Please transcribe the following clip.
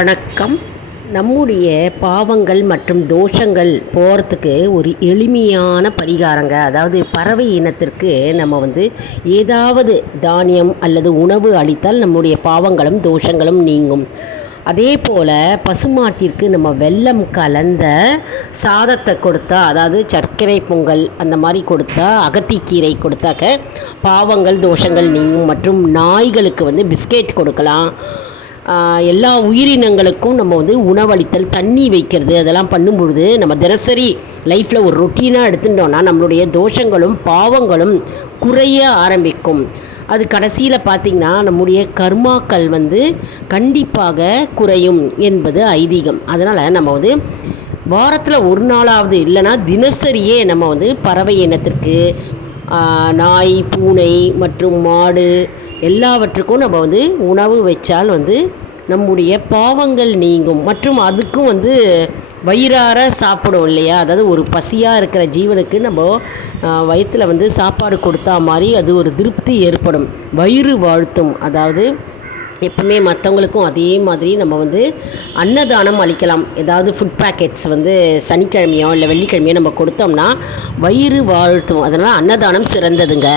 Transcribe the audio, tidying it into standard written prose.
வணக்கம். நம்முடைய பாவங்கள் மற்றும் தோஷங்கள் போகிறதுக்கு ஒரு எளிமையான பரிகாரங்க. அதாவது பறவை இனத்திற்கு நம்ம ஏதாவது தானியம் அல்லது உணவு அளித்தால் நம்முடைய பாவங்களும் தோஷங்களும் நீங்கும். அதே போல் பசுமாட்டிற்கு நம்ம வெல்லம் கலந்த சாதத்தை கொடுத்தா, அதாவது சர்க்கரை பொங்கல் அந்த மாதிரி கொடுத்தா, அகத்திக்கீரை கொடுத்தாக்க பாவங்கள் தோஷங்கள் நீங்கும். மற்றும் நாய்களுக்கு பிஸ்கெட் கொடுக்கலாம். எல்லா உயிரினங்களுக்கும் நம்ம உணவளித்தல், தண்ணி வைக்கிறது, அதெல்லாம் பண்ணும்பொழுது நம்ம தினசரி லைஃப்பில் ஒரு ரொட்டீனாக எடுத்துட்டோன்னா நம்மளுடைய தோஷங்களும் பாவங்களும் குறைய ஆரம்பிக்கும். அது கடைசியில் பார்த்திங்கன்னா நம்முடைய கர்மாக்கள் கண்டிப்பாக குறையும் என்பது ஐதீகம். அதனால் நம்ம வாரத்தில் ஒரு நாளாவது இல்லைன்னா தினசரியே நம்ம பறவை இனத்திற்கு நாய், பூனை மற்றும் மாடு எல்லாவற்றுக்கும் நம்ம உணவு வச்சால் நம்முடைய பாவங்கள் நீங்கும். மற்றும் அதுக்கும் வயிறார சாப்பிடும் இல்லையா, அதாவது ஒரு பசியாக இருக்கிற ஜீவனுக்கு நம்ம வயிற்றில் சாப்பாடு கொடுத்தா மாதிரி அது ஒரு திருப்தி ஏற்படும், வயிறு வாழ்த்தும். அதாவது எப்பவுமே மற்றவங்களுக்கும் அதே மாதிரி நம்ம அன்னதானம் அளிக்கலாம். ஏதாவது ஃபுட் பேக்கெட்ஸ் சனிக்கிழமையோ இல்லை வெள்ளிக்கிழமையோ நம்ம கொடுத்தோம்னா வயிறு வாழ்த்தும். அதனால் அன்னதானம் சிறந்ததுங்க.